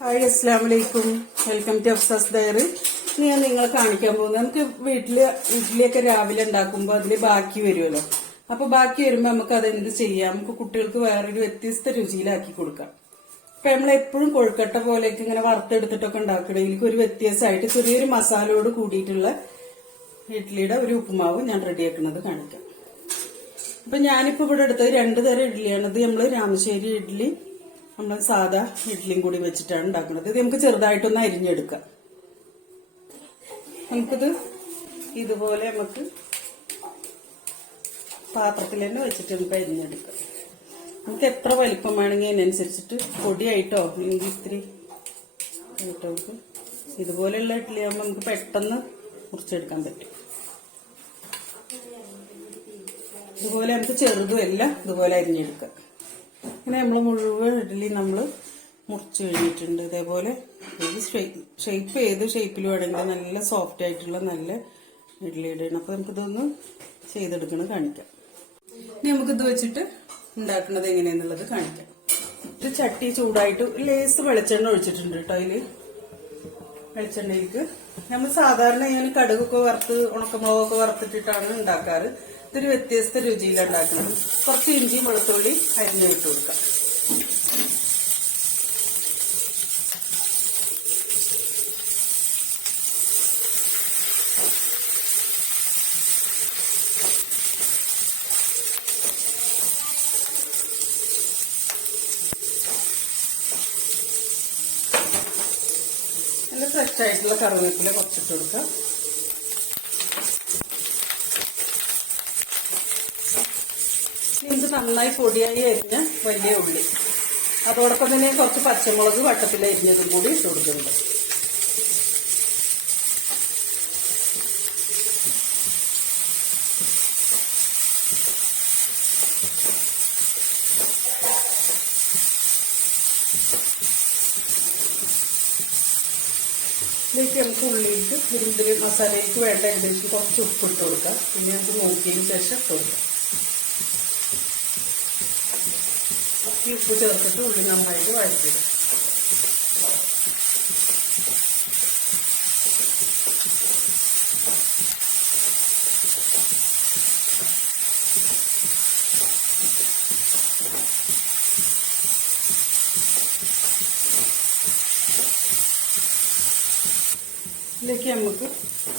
Hi അസ്സലാമലൈക്കും. Welcome to Afsa's diary. ഇനി ഞാൻ നിങ്ങളെ കാണിക്കാൻ പോകുന്നത് നമുക്ക് ഇഡ്ഡലിയൊക്കെ രാവിലെ ഉണ്ടാക്കുമ്പോൾ അതിൽ ബാക്കി വരുമല്ലോ. അപ്പൊ ബാക്കി വരുമ്പോൾ നമുക്ക് അതെന്ത് ചെയ്യാം, നമുക്ക് കുട്ടികൾക്ക് വേറൊരു വ്യത്യസ്ത രുചിയിലാക്കി കൊടുക്കാം. അപ്പൊ നമ്മളെപ്പോഴും കൊഴുക്കട്ട പോലെയൊക്കെ ഇങ്ങനെ വറുത്തെടുത്തിട്ടൊക്കെ ഉണ്ടാക്കണമെങ്കിൽ ഒരു വ്യത്യാസമായിട്ട് ചെറിയൊരു മസാലയോട് കൂടിയിട്ടുള്ള ഇഡ്ഡലിയുടെ ഒരു ഉപ്പുമാവ് ഞാൻ റെഡിയാക്കുന്നത് കാണിക്കാം. അപ്പൊ ഞാനിപ്പോ ഇവിടെ എടുത്തത് 2 തരം ഇഡ്ഡലിയാണ്. ഇത് നമ്മള് രാമശ്ശേരി ഇഡ്ഡലി, നമ്മൾ സാധാ ഇഡ്ഡലിയും കൂടി വെച്ചിട്ടാണ് ഉണ്ടാക്കുന്നത്. ഇത് നമുക്ക് ചെറുതായിട്ടൊന്ന് അരിഞ്ഞെടുക്കാം. നമുക്കിത് ഇതുപോലെ നമുക്ക് പാത്രത്തിൽ തന്നെ വെച്ചിട്ട് നമുക്ക് അരിഞ്ഞെടുക്കാം. നമുക്ക് എത്ര വലിപ്പം വേണമെങ്കിൽ അതിനനുസരിച്ചിട്ട് പൊടിയായിട്ടോ അല്ലെങ്കിൽ ഇത്തിരി ആയിട്ടോ നമുക്ക് ഇതുപോലെയുള്ള ഇഡ്ഡലി ആകുമ്പോൾ നമുക്ക് പെട്ടെന്ന് മുറിച്ചെടുക്കാൻ പറ്റും. ഇതുപോലെ നമുക്ക് ചെറുതും എല്ലാം ഇതുപോലെ അരിഞ്ഞെടുക്കാം. ഇങ്ങനെ നമ്മൾ മുഴുവൻ ഇഡ്ഡലി നമ്മൾ മുറിച്ച് കഴിഞ്ഞിട്ടുണ്ട്. ഇതേപോലെ ഷേപ്പ് ഏത് ഷേപ്പിൽ വേണമെങ്കിൽ നല്ല സോഫ്റ്റ് ആയിട്ടുള്ള നല്ല ഇഡ്ഡലി ഇടണം. അപ്പൊ നമുക്കിതൊന്ന് ചെയ്തെടുക്കണം കാണിക്കാം. ഇനി നമുക്കിത് വെച്ചിട്ട് ഉണ്ടാക്കുന്നത് എങ്ങനെയാന്നുള്ളത് കാണിക്കാം. ഒരു ചട്ടി ചൂടായിട്ട് ലേസ് വെളിച്ചെണ്ണ ഒഴിച്ചിട്ടുണ്ട് കേട്ടോ. അതില് വെളിച്ചെണ്ണയിലേക്ക് നമ്മൾ സാധാരണ ഞാൻ കടുകൊക്കെ വറുത്ത് ഉണക്കമുളകൊക്കെ വറുത്തിട്ടിട്ടാണ് ഉണ്ടാക്കാറ്. ഇതൊരു വ്യത്യസ്ത രുചിയിലാണ് ഉണ്ടാക്കുന്നത്. കുറച്ച് ഇഞ്ചി വെളുത്തുള്ളി അരിഞ്ഞിട്ട് കൊടുക്കാം. നല്ല ഫ്രഷ് ആയിട്ടുള്ള കറിവേപ്പില കുറച്ചിട്ട് കൊടുക്കാം. ഇത് നന്നായി പൊടിയായി അരിഞ്ഞ വലിയ ഉള്ളി, അതോടൊപ്പം തന്നെ കുറച്ച് പച്ചമുളക് വട്ടത്തിൽ അരിഞ്ഞതും കൂടി ഇട്ട് കൊടുക്കുന്നുണ്ട്. ഇതിലേക്ക് നമുക്ക് ഉള്ളിയിട്ട് ഇതിൽ മസാലയ്ക്ക് വേണ്ട ഏകദേശം കുറച്ച് ഉപ്പ് ഇട്ട് കൊടുക്കാം. പിന്നെ നമുക്ക് നോക്കിയതിന് ശേഷം കൊടുക്കാം. ഈ ഉപ്പ് ചേർത്തിട്ട് ഉള്ളി നന്നായിട്ട് വഴറ്റിയിടും. ഇതിലേക്ക് നമുക്ക്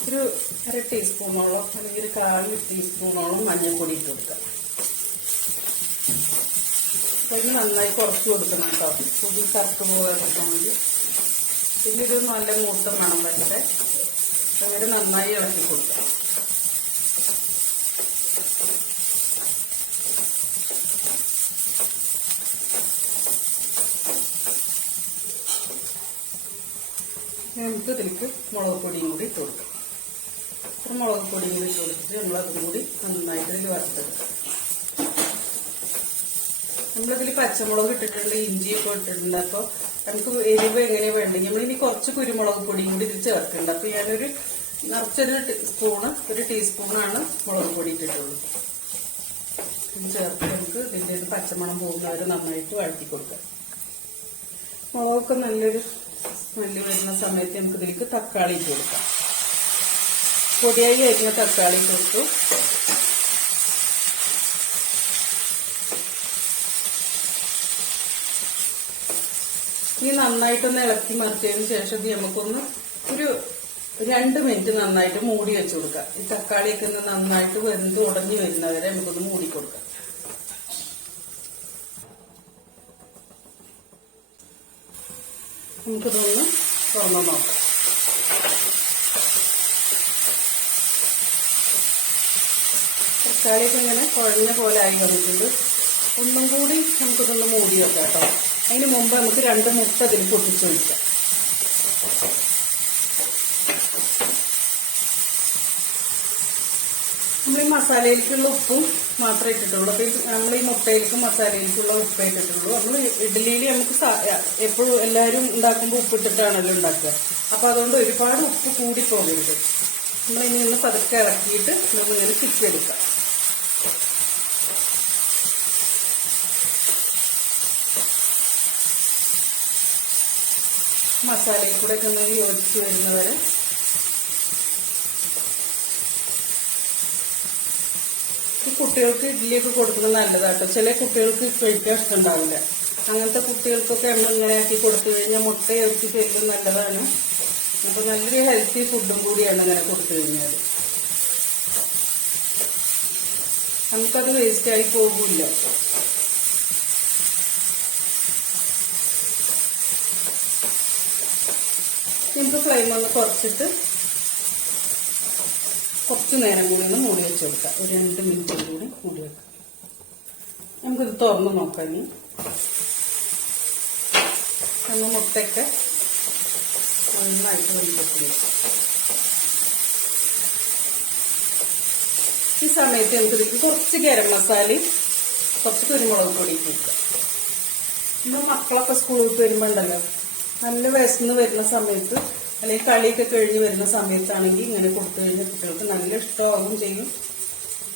ഒരു 1/2 ടീസ്പൂണോളം അല്ലെങ്കിൽ ഒരു 1/4 ടീസ്പൂണോളം മഞ്ഞൾപ്പൊടി ഇട്ട് കൊടുക്കാം. അപ്പോൾ ഇത് നന്നായി കുറച്ച് കൊടുക്കണം കേട്ടോ, പൊടി കറുത്ത് പോകാതിരിക്കാൻ വേണ്ടി. പിന്നെ ഇത് നല്ല മൂത്ത മണം വരട്ടെ. അങ്ങനെ നന്നായി ഇളക്കി കൊടുക്കാം. നമുക്ക് ഇതിലേക്ക് മുളക് പൊടിയും കൂടി ഇട്ട് കൊടുക്കാം. മുളക് പൊടിയും കൂടി ഇട്ട് കൊടുത്തിട്ട് നമ്മളതും കൂടി നന്നായിട്ട് ഇതിൽ വറുത്തെടുക്കാം. നമ്മളിതിൽ പച്ചമുളക് ഇട്ടിട്ടുണ്ട്, ഇഞ്ചിയൊക്കെ ഇട്ടിട്ടുണ്ട്. അപ്പോൾ നമുക്ക് എരിവ് എങ്ങനെയാ വേണ്ടെങ്കിൽ നമ്മളിനി കുറച്ച് കുരുമുളക് പൊടിയും കൂടി ഇതിൽ ചേർക്കുന്നുണ്ട്. അപ്പൊ ഞാനൊരു നിറച്ചൊരു ഒരു ടീസ്പൂണാണ് മുളക് പൊടി ഇട്ടിട്ടുള്ളൂ. ഇത് ചേർത്ത് നമുക്ക് ഇതിൻ്റെ പച്ചമണം പോകുന്നവരെ നന്നായിട്ട് വഴറ്റി കൊടുക്കാം. മുളകൊക്കെ നല്ലൊരു സ്മെല്ല് വരുന്ന സമയത്ത് നമുക്ക് ഇതിലേക്ക് തക്കാളി ഇട്ട് കൊടുക്കാം. പൊടിയായി അരിഞ്ഞ തക്കാളി ഇട്ട് കൊടുത്തു. ഇനി നന്നായിട്ടൊന്ന് ഇളക്കി മറിച്ചതിന് ശേഷം ഇത് നമുക്കൊന്ന് ഒരു 2 മിനിറ്റ് നന്നായിട്ട് മൂടി വെച്ച് കൊടുക്കാം. ഈ തക്കാളിയൊക്കെ ഒന്ന് നന്നായിട്ട് വെന്ത് ഉടഞ്ഞു വരുന്നവരെ നമുക്കൊന്ന് മൂടി കൊടുക്കാം. നമുക്കിതൊന്ന് തുറന്നു നോക്കാം. തക്കാളിയൊക്കെ ഇങ്ങനെ കുഴഞ്ഞ പോലെ ആയി വന്നിട്ടുണ്ട്. ഒന്നും കൂടി നമുക്കിതൊന്ന് മൂടി വെക്കാം കേട്ടോ. അതിന് മുമ്പ് നമുക്ക് 2 മുട്ട ഇതിൽ പൊട്ടിച്ചൊഴിക്കാം. നമ്മൾ ഈ മസാലയിലേക്കുള്ള ഉപ്പും മാത്രമേ ഇട്ടിട്ടുള്ളൂ. അപ്പൊ നമ്മൾ ഈ മുട്ടയിലേക്കും മസാലയിലേക്കുള്ള ഉപ്പേ ഇട്ടിട്ടുള്ളൂ. നമ്മൾ ഇഡ്ഡലിയിൽ നമുക്ക് എപ്പോഴും എല്ലാവരും ഉണ്ടാക്കുമ്പോൾ ഉപ്പിട്ടിട്ടാണല്ലോ ഉണ്ടാക്കുക. അപ്പൊ അതുകൊണ്ട് ഒരുപാട് ഉപ്പ് കൂടി പോകരുത്. നമ്മളിനി ഒന്ന് പതുക്കെ ഇളക്കിയിട്ട് നമ്മളിങ്ങനെ ചിക്കിയെടുക്കാം. മസാലയിൽ കൂടെ ഒക്കെ ഒന്ന് യോജിച്ച് വരുന്നവരെ കുട്ടികൾക്ക് ഇഡ്ഡലിയൊക്കെ കൊടുക്കുന്നത് നല്ലതാട്ടോ. ചില കുട്ടികൾക്ക് കഴിക്കാൻ ഇഷ്ടമുണ്ടാവില്ല. അങ്ങനത്തെ കുട്ടികൾക്കൊക്കെ നമ്മൾ ഇങ്ങനെ ആക്കി കൊടുത്തു കഴിഞ്ഞാൽ മുട്ട ഇറച്ചി തരും നല്ലതാണ്. അപ്പൊ നല്ലൊരു ഹെൽത്തി ഫുഡും കൂടിയാണ് ഇങ്ങനെ കൊടുത്തു കഴിഞ്ഞാൽ. നമുക്കത് വേസ്റ്റായി പോകില്ല. നമുക്ക് ഫ്ലെയിം ഒന്ന് കുറച്ചിട്ട് കുറച്ച് നേരം കൂടി ഒന്ന് മൂടി വെച്ച് കൊടുക്കാം. ഒരു 2 മിനിറ്റും കൂടി മൂടി വെക്കാം. നമുക്കിത് തുറന്ന് നോക്കാം. നമ്മൾ മുട്ടയൊക്കെ നന്നായിട്ട് വെച്ചിട്ടുണ്ട്. ഈ സമയത്ത് നമുക്ക് കുറച്ച് ഗരം മസാലയും കുറച്ച് കുരുമുളക് പൊടി കൊടുക്കാം. നമ്മൾ മക്കളൊക്കെ സ്കൂളിൽ വരുമ്പോൾ ഉണ്ടല്ലോ, നല്ല വിശന്ന് വരുന്ന സമയത്ത് അല്ലെങ്കിൽ കളിയൊക്കെ കഴിഞ്ഞ് വരുന്ന സമയത്താണെങ്കിൽ ഇങ്ങനെ കൊടുത്തു കഴിഞ്ഞാൽ കുട്ടികൾക്ക് നല്ല ഇഷ്ടമാകും ചെയ്യും.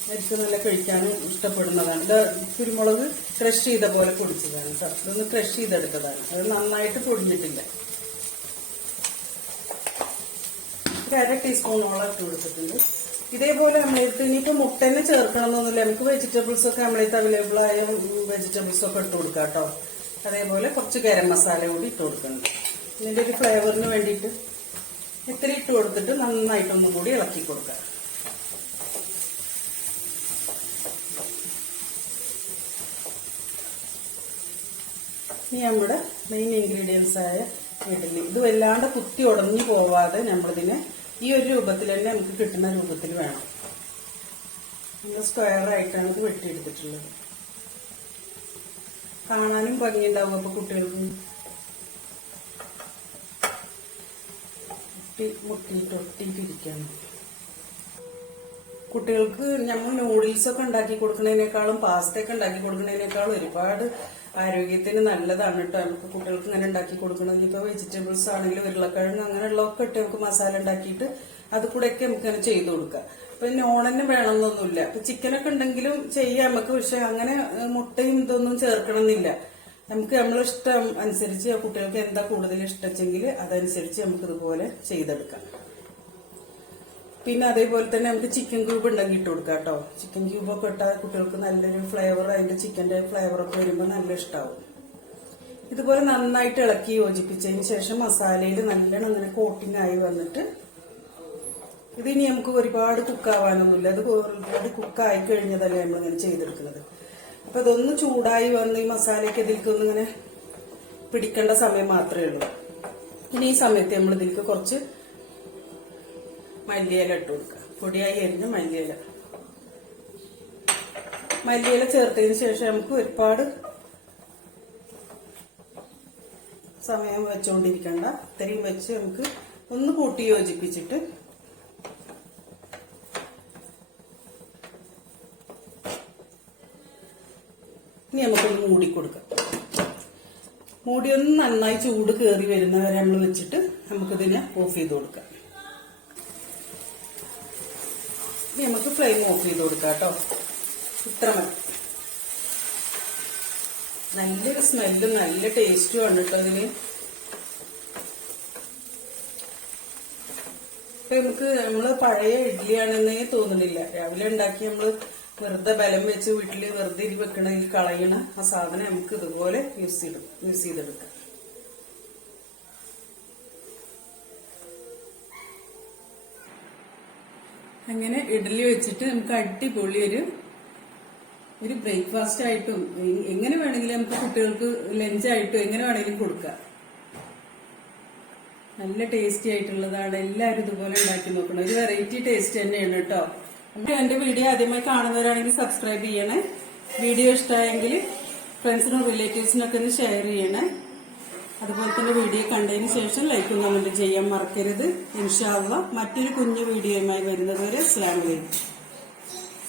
അവർക്ക് നല്ല കഴിക്കാനും ഇഷ്ടപ്പെടുന്നതാണ്. ഇത് കുരുമുളക് ക്രഷ് ചെയ്ത പോലെ പൊടിച്ചതാണ് കേട്ടോ. ഇതൊന്ന് ക്രഷ് ചെയ്തെടുത്തതാണ്. അത് നന്നായിട്ട് പൊടിഞ്ഞിട്ടില്ല. 1/2 ടീസ്പൂണോളം ഇട്ട് കൊടുത്തിട്ടുണ്ട്. ഇതേപോലെ നമ്മളെടുത്ത് ഇനിയിപ്പോൾ മുട്ട തന്നെ ചേർക്കണമെന്നൊന്നുമില്ല. നമുക്ക് വെജിറ്റബിൾസ് ഒക്കെ നമ്മളെടുത്ത് അവൈലബിൾ ആയ വെജിറ്റബിൾസ് ഒക്കെ ഇട്ട് കൊടുക്കാം കേട്ടോ. അതേപോലെ കുറച്ച് ഗരം മസാല കൂടി ഇട്ട് കൊടുക്കണം. ഇതിന്റെ ഒരു ഫ്ലേവറിന് വേണ്ടിയിട്ട് ഇത്തിരി ഇട്ട് കൊടുത്തിട്ട് നന്നായിട്ടൊന്നും കൂടി ഇളക്കി കൊടുക്കാം. ഇനി നമ്മുടെ മെയിൻ ഇൻഗ്രീഡിയൻസ് ആയ ഇഡ്ഡലി ഇത് വല്ലാണ്ട് കുത്തി ഉടഞ്ഞു പോവാതെ നമ്മളിതിനെ ഈ ഒരു രൂപത്തിൽ തന്നെ നമുക്ക് കിട്ടുന്ന രൂപത്തിൽ വേണം. നമ്മൾ സ്ക്വയർ ആയിട്ടാണ് ഇത് വെട്ടിയെടുത്തിട്ടുള്ളത്. കാണാനും ഭംഗിയുണ്ടാവും. അപ്പൊ കുട്ടികൾക്ക് മുട്ടിയിട്ടിരിക്കണം. കുട്ടികൾക്ക് നമ്മൾ നൂഡിൽസ് ഒക്കെ ഉണ്ടാക്കി കൊടുക്കുന്നതിനേക്കാളും പാസ്ത ഒക്കെ ഉണ്ടാക്കി കൊടുക്കുന്നതിനേക്കാളും ഒരുപാട് ആരോഗ്യത്തിന് നല്ലതാണ് കേട്ടോ. നമുക്ക് കുട്ടികൾക്ക് ഇങ്ങനെ ഉണ്ടാക്കി കൊടുക്കണം. ഇനിയിപ്പോ വെജിറ്റബിൾസ് ആണെങ്കിലും ഉരുളക്കിഴങ്ങ് അങ്ങനെയുള്ളതൊക്കെ ഇട്ട് നമുക്ക് മസാല ഉണ്ടാക്കിയിട്ട് അത് കൂടെയൊക്കെ നമുക്ക് ഇങ്ങനെ ചെയ്ത് കൊടുക്കാം. അപ്പൊ നോണന്നെ വേണമെന്നൊന്നുമില്ല. അപ്പൊ ചിക്കനൊക്കെ ഉണ്ടെങ്കിലും ചെയ്യാം നമുക്ക്. പക്ഷെ അങ്ങനെ മുട്ടയും ഇതൊന്നും ചേർക്കണമെന്നില്ല. നമുക്ക് നമ്മളെ ഇഷ്ടം അനുസരിച്ച് കുട്ടികൾക്ക് എന്താ കൂടുതൽ ഇഷ്ടമെങ്കിൽ അതനുസരിച്ച് നമുക്ക് ഇതുപോലെ ചെയ്തെടുക്കാം. പിന്നെ അതേപോലെ തന്നെ നമുക്ക് ചിക്കൻ ക്യൂബ് ഉണ്ടെങ്കിൽ ഇട്ട് കൊടുക്കാം കേട്ടോ. ചിക്കൻ ക്യൂബൊക്കെ ഇട്ടാൽ കുട്ടികൾക്ക് നല്ലൊരു ഫ്ലേവർ, അതിന്റെ ചിക്കന്റെ ഫ്ലേവറൊക്കെ വരുമ്പോൾ നല്ല ഇഷ്ടമാവും. ഇതുപോലെ നന്നായിട്ട് ഇളക്കി യോജിപ്പിച്ചതിന് ശേഷം മസാലയിൽ നല്ലോണം അങ്ങനെ കോട്ടിംഗ് ആയി വന്നിട്ട് ഇതിനി നമുക്ക് ഒരുപാട് കുക്കാവാനൊന്നുമില്ല. അത് ഒരുപാട് കുക്കായി കഴിഞ്ഞതല്ലേ നമ്മളിങ്ങനെ ചെയ്തെടുക്കുന്നത്. അപ്പൊ അതൊന്ന് ചൂടായി വന്ന് ഈ മസാലയ്ക്ക് ഇതിലേക്കൊന്നും ഇങ്ങനെ പിടിക്കേണ്ട സമയം മാത്രമേ ഉള്ളൂ. ഇനി ഈ സമയത്ത് നമ്മൾ ഇതിലേക്ക് കുറച്ച് മല്ലിയില ഇട്ട് കൊടുക്കുക. പൊടിയായി അരിഞ്ഞ മല്ലിയില ചേർത്തതിന് ശേഷം നമുക്ക് ഒരുപാട് സമയം വെച്ചുകൊണ്ടിരിക്കണ്ട. ഇത്രയും വെച്ച് നമുക്ക് ഒന്ന് കൂട്ടി യോജിപ്പിച്ചിട്ട് ഇനി നമുക്കൊന്ന് മൂടി കൊടുക്കാം. മൂടി ഒന്ന് നന്നായി ചൂട് കയറി വരുന്നവരെ നമ്മൾ വെച്ചിട്ട് നമുക്കിതിനെ ഓഫ് ചെയ്ത് കൊടുക്കാം. ഇനി നമുക്ക് ഫ്ലെയിം ഓഫ് ചെയ്ത് കൊടുക്കാം കേട്ടോ. ഇത്ര മതി. നല്ലൊരു സ്മെല്ലും നല്ല ടേസ്റ്റും ആണ് കേട്ടോ അതിന്. നമുക്ക് നമ്മള് പഴയ ഇഡ്ഡലിയാണെന്നേ തോന്നുന്നില്ല. രാവിലെ ഉണ്ടാക്കി നമ്മള് വെറുതെ ബലം വെച്ച് വീട്ടില് വെറുതെ വെക്കണതിൽ കളയണ ആ സാധനം നമുക്ക് ഇതുപോലെ യൂസ് ചെയ്തെടുക്കാം. അങ്ങനെ ഇഡ്ഡലി വെച്ചിട്ട് നമുക്ക് അടിപൊളി ഒരു ബ്രേക്ക്ഫാസ്റ്റ് ആയിട്ടും എങ്ങനെ വേണമെങ്കിലും നമുക്ക് കുട്ടികൾക്ക് ലഞ്ചായിട്ടും എങ്ങനെ വേണമെങ്കിലും കൊടുക്കാം. നല്ല ടേസ്റ്റി ആയിട്ടുള്ളതാണ്. എല്ലാവരും ഇതുപോലെ ഉണ്ടാക്കി നോക്കണം. ഒരു വെറൈറ്റി ടേസ്റ്റ് തന്നെയാണ് കേട്ടോ. എന്റെ വീഡിയോ ആദ്യമായി കാണുന്നവരാണെങ്കിൽ സബ്സ്ക്രൈബ് ചെയ്യണേ. വീഡിയോ ഇഷ്ടമായെങ്കിൽ ഫ്രണ്ട്സിനും റിലേറ്റീവ്സിനൊക്കെ ഒന്ന് ഷെയർ ചെയ്യണേ. അതുപോലെ തന്നെ വീഡിയോ കണ്ടതിന് ശേഷം ലൈക്കും കമന്റ് ചെയ്യാൻ മറക്കരുത്. ഇൻഷാ അല്ലാഹ് മറ്റൊരു കുഞ്ഞു വീഡിയോയുമായി വരുന്നത് വരെ അസ്സലാമു അലൈക്കും.